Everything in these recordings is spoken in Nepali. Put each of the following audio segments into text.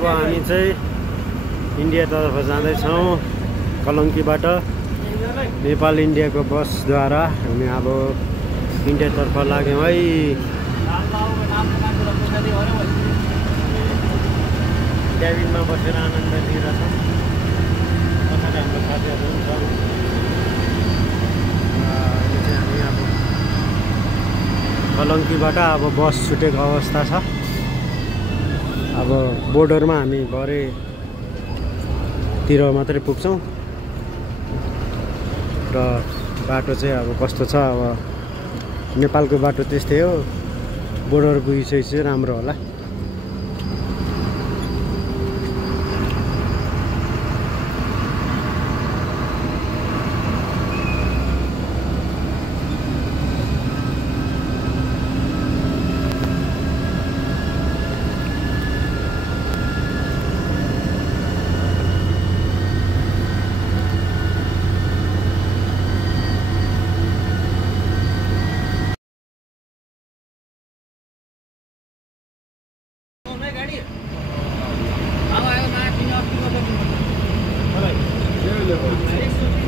अब हामी चाहिँ इन्डियातर्फ जाँदैछौँ कलङ्कीबाट नेपाल इन्डियाको बसद्वारा हामी अब इन्डियातर्फ लाग्यौँ है। क्याबिनमा बसेर आनन्द लिइरहेछौँ। पछाडि हाम्रो साथीहरू पनि छ। हामी अब कलङ्कीबाट अब बस छुटेको अवस्था छ। अब बोर्डरमा हामी भरेतिर मात्रै पुग्छौँ र बाटो चाहिँ अब कस्तो छ, अब नेपालको बाटो त्यस्तै हो। बोर्डर पुगिसकेपछि चाहिँ राम्रो होला।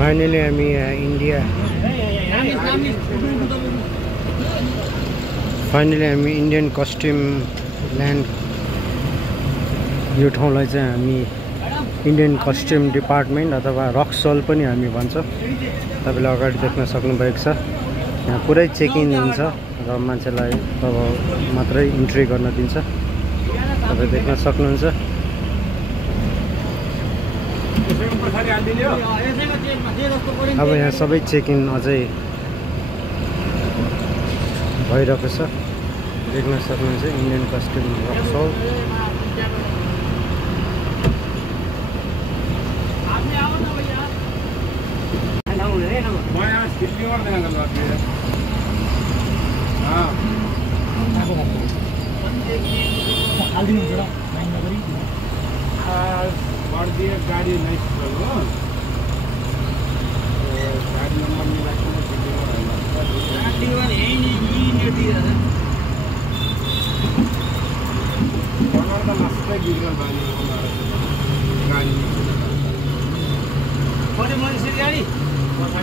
फाइनली हामी इन्डियन कस्ट्युम ल्यान्ड, यो ठाउँलाई चाहिँ हामी इन्डियन कस्ट्युम डिपार्टमेन्ट अथवा रक्सल पनि हामी भन्छौँ। तपाईँले अगाडि देख्न सक्नुभएको छ। यहाँ पुरै चेकिङ हुन्छ र मान्छेलाई तब मात्रै इन्ट्री गर्न दिन्छ। तपाईँ देख्न सक्नुहुन्छ। अब यहाँ सबै चेकिङ अझै भइरहेको छ। देख्न सक्नुहुन्छ इन्डियन कस्ट्युम रक्सल। गाडी नै गाडी नम्बर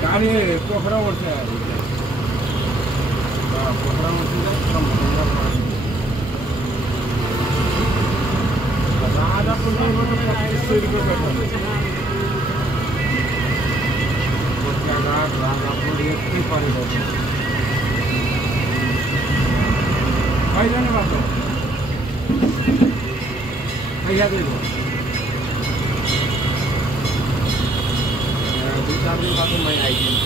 गाडी पोखरा उठ्छ। पोखरा कहिले बाटो पैसा दिएको 2-4 दिन बाद मैं आइदिएँ।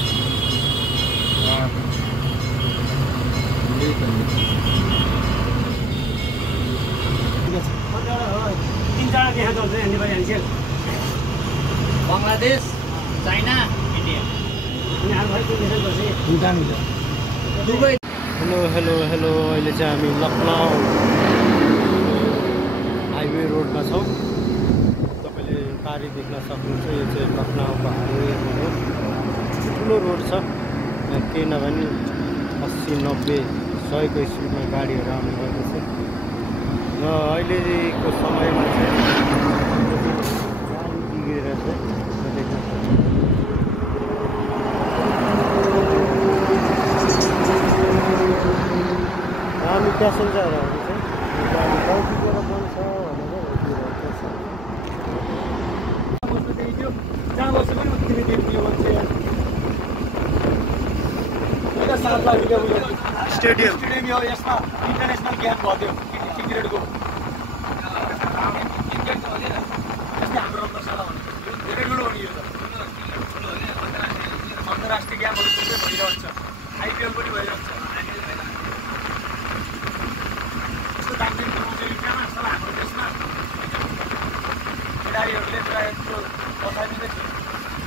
Bangladesh, China, India. Dubai. Hello अहिले चाहिँ हामी लखनऊ हाइवे रोडमा छौँ। तपाईँले पारी देख्न सक्नुहुन्छ। यो चाहिँ लखनऊको हाइवे रोड, ठुलो रोड छ। यहाँ केही नभए 80-90-100 को स्पिडमा गाडीहरू आउने गर्दछ र अहिलेको समयमा चाहिँ बिग्रेर चाहिँ देख्न सक्नुहुन्छ। हामी प्यासेन्जरहरू चाहिँ गाडी गाउँतिर बन्छ भनेर जहाँ बस्छ पनि उत्तिकै देखियो मान्छे। स्टेडियम हो, यसमा इन्टरनेसनल गेम भयो क्रिकेटको। हाम्रो धेरै ठुलो हो नि, यो त अन्तर्राष्ट्रिय गेमहरू थुप्रै भइरहन्छ। आइपिएल पनि भइरहन्छ। यस्तो दार्जिलिङ इन्डियामा छ हाम्रो देशमा खेलाडीहरूले प्रायः यस्तो बसाइदिँदै थियो।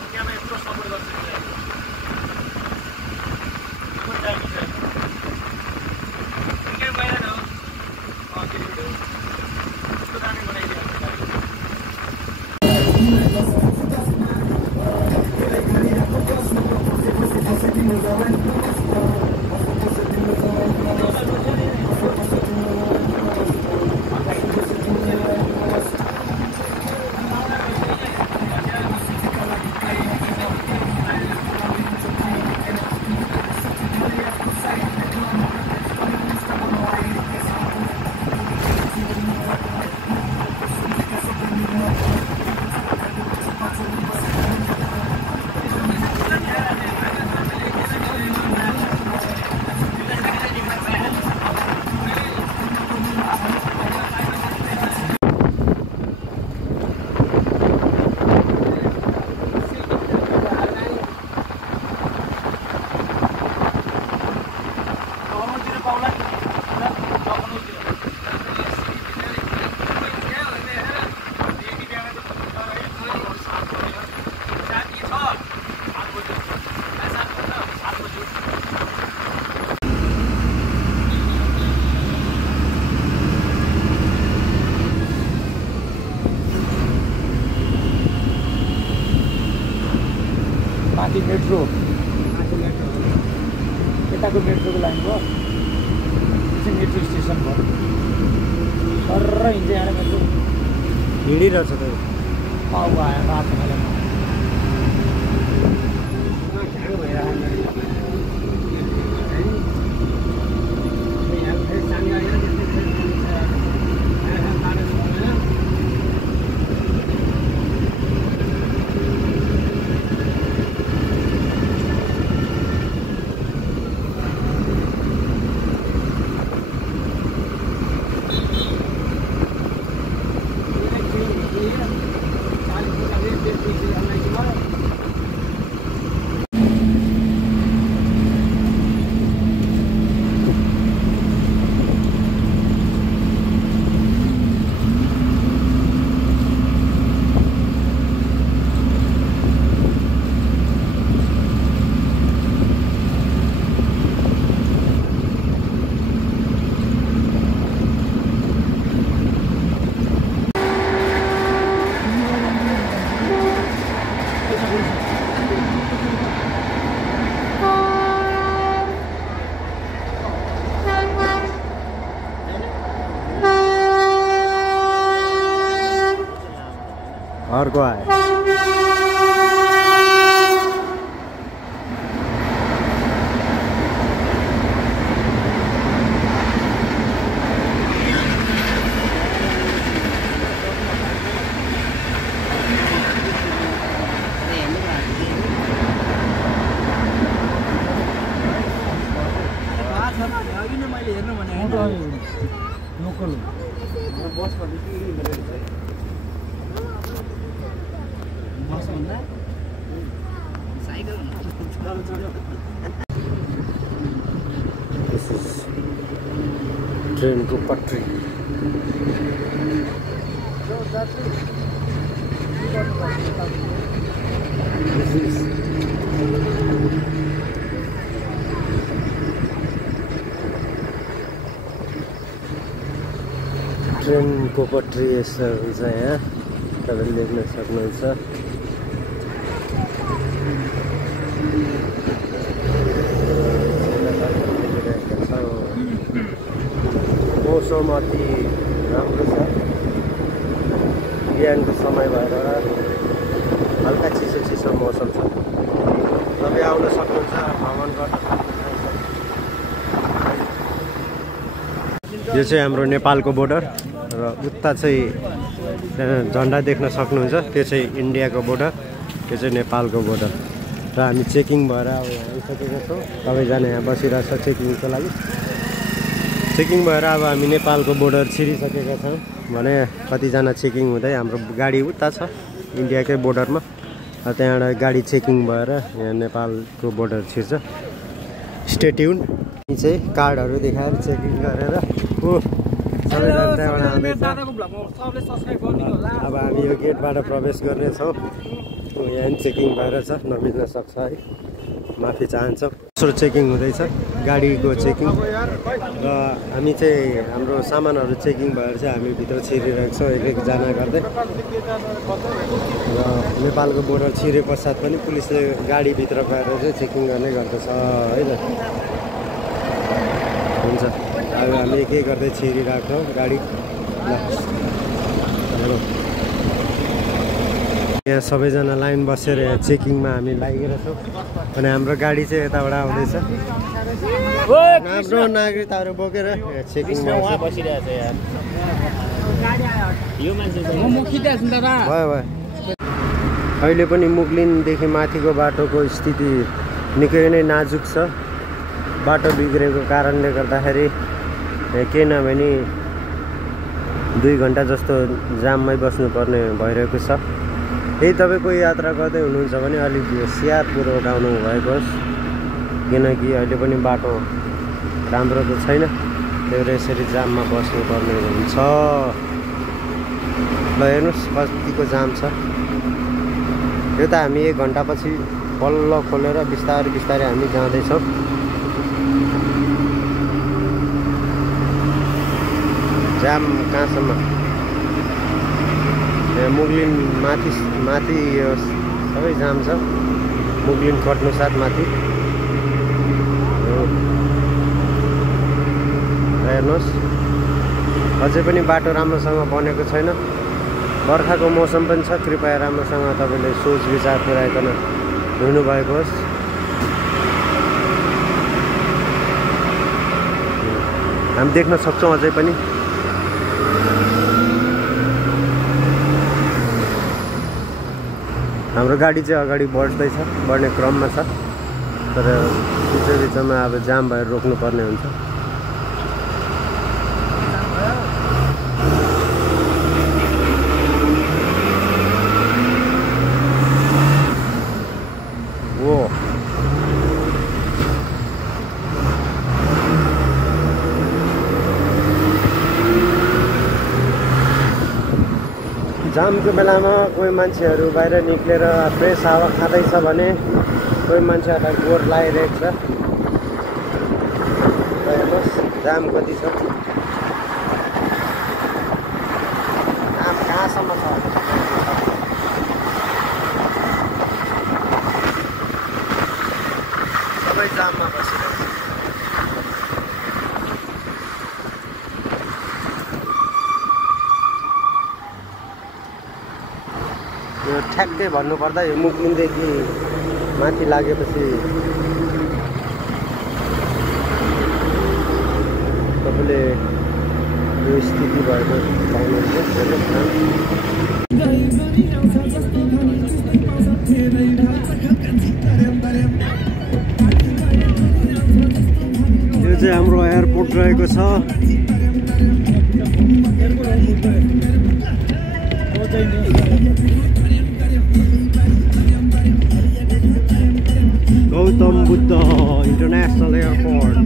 इन्डियामा यत्रो सपोर्ट गर्छ। क्रिकेट मैदान हो, क्रिकेट हो, यस्तो दामी बनाइदियो। माथि मेट्रो यताको मेट्रोको लाइन भयो चाहिँ मेट्रो स्टेसन भयो सर हिँड्छ यहाँ मेट्रो हिँडिरहेछ त पाउ आयो रात मलाई अर्को आयो मैले हेर्नु भने लोकल This is ट्रेनको पटरी ट्रेनको पटरी यसो हुन्छ यहाँ तपाईँले देख्न सक्नुहुन्छ मौसम अति राम्रो छ बिहानको समय भएर हल्का चिसो चिसो मौसम छ तपाईँ आउन सक्नुहुन्छ भ्रमण गर्न सक्नुहुन्छ यो चाहिँ हाम्रो नेपालको बोर्डर र उता चाहिँ झन्डा देख्न सक्नुहुन्छ त्यो चाहिँ इन्डियाको बोर्डर त्यो चाहिँ नेपालको बोर्डर र हामी चेकिङ भएर अब यहाँ आइसकेका छौँ सबैजना यहाँ बसिरहेछ चेकिङको लागि चेकिङ भएर अब हामी नेपालको बोर्डर छिरिसकेका छौँ भने कतिजना चेकिङ हुँदै हाम्रो गाडी उता छ इन्डियाकै बोर्डरमा त्यहाँबाट गाडी चेकिङ भएर यहाँ नेपालको बोर्डर छिर्छ स्टे ट्युन यी चाहिँ कार्डहरू देखाएर चेकिङ गरेर सबैजना त्यहाँबाट आउँदैछ अब हामी यो गेटबाट प्रवेश गर्नेछौँ यहाँ चेकिङ भएर छ नमिल्न सक्छ है माफी चाहन्छौँ दोस्रो चेकिङ हुँदैछ गाडीको चेकिङ र हामी चाहिँ हाम्रो सामानहरू चेकिङ भएर चाहिँ हामी भित्र छिरिरहेको छौँ एक एकजना गर्दै र नेपालको बोर्डर छिरे पश्चात पनि पुलिसले गाडीभित्र गएर चाहिँ चेकिङ गर्ने गर्दछ है त हुन्छ अब हामी के गर्दै छिरिरहेको छौँ गाडी ल यहाँ सबैजना लाइन बसेर यहाँ चेकिङमा हामी लागेका छौँ अनि हाम्रो गाडी चाहिँ यताबाट आउँदैछ हाम्रो नागरिकताहरू बोकेर चेकिङमा भयो भयो अहिले पनि मुगलिनदेखि माथिको बाटोको स्थिति निकै नै नाजुक छ बाटो बिग्रेको कारणले गर्दाखेरि केही नभए नि 2 घन्टा जस्तो जाममै बस्नुपर्ने भइरहेको छ यही तपाईँ कोही यात्रा गर्दै हुनुहुन्छ भने अलिक स्याहारपूर्वक आउनु भएको होस् किनकि अहिले पनि बाटो राम्रो त छैन त्यही भएर यसरी जाममा बस्नुपर्ने हुन्छ ल हेर्नुहोस् कतिको जाम छ यो त हामी 1 घन्टापछि बल्ल खोलेर बिस्तारै बिस्तारै हामी जाँदैछौँ जाम कहाँसम्म मुगलिन माथि यो सबै जाम छ मुग्लिन कट्नु साथ माथि हेर्नुहोस् अझै पनि बाटो राम्रोसँग बनेको छैन। बर्खाको मौसम पनि छ, कृपया राम्रोसँग तपाईँले सोच विचार पुऱ्याइकन हिँड्नु भएको होस्। हामी देख्न सक्छौँ अझै पनि हाम्रो गाडी चाहिँ अगाडि बढ्दैछ, बढ्ने क्रममा छ, तर बिचमा अब जाम भएर रोक्नुपर्ने हुन्छ। वो जामको बेलामा कोही मान्छेहरू बाहिर निक्लेर फ्रेस हावा खाँदैछ भने कोही मान्छेहरूलाई गोर लगाइरहेको छ। हेर्नुहोस् जाम कति छ, जाम कहाँसम्म छ, सबै जाममा बसिरहेको छ। यो ठ्याक्कै भन्नुपर्दा यो मुग्लिनदेखि माथि लागेपछि तपाईँले यो स्थिति भएको पाउनुहुन्छ। यो चाहिँ हाम्रो एयरपोर्ट रहेको छ। Gautam Buddha international airport.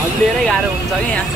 हल्लिएरै गाह्रो हुन्छ कि यहाँ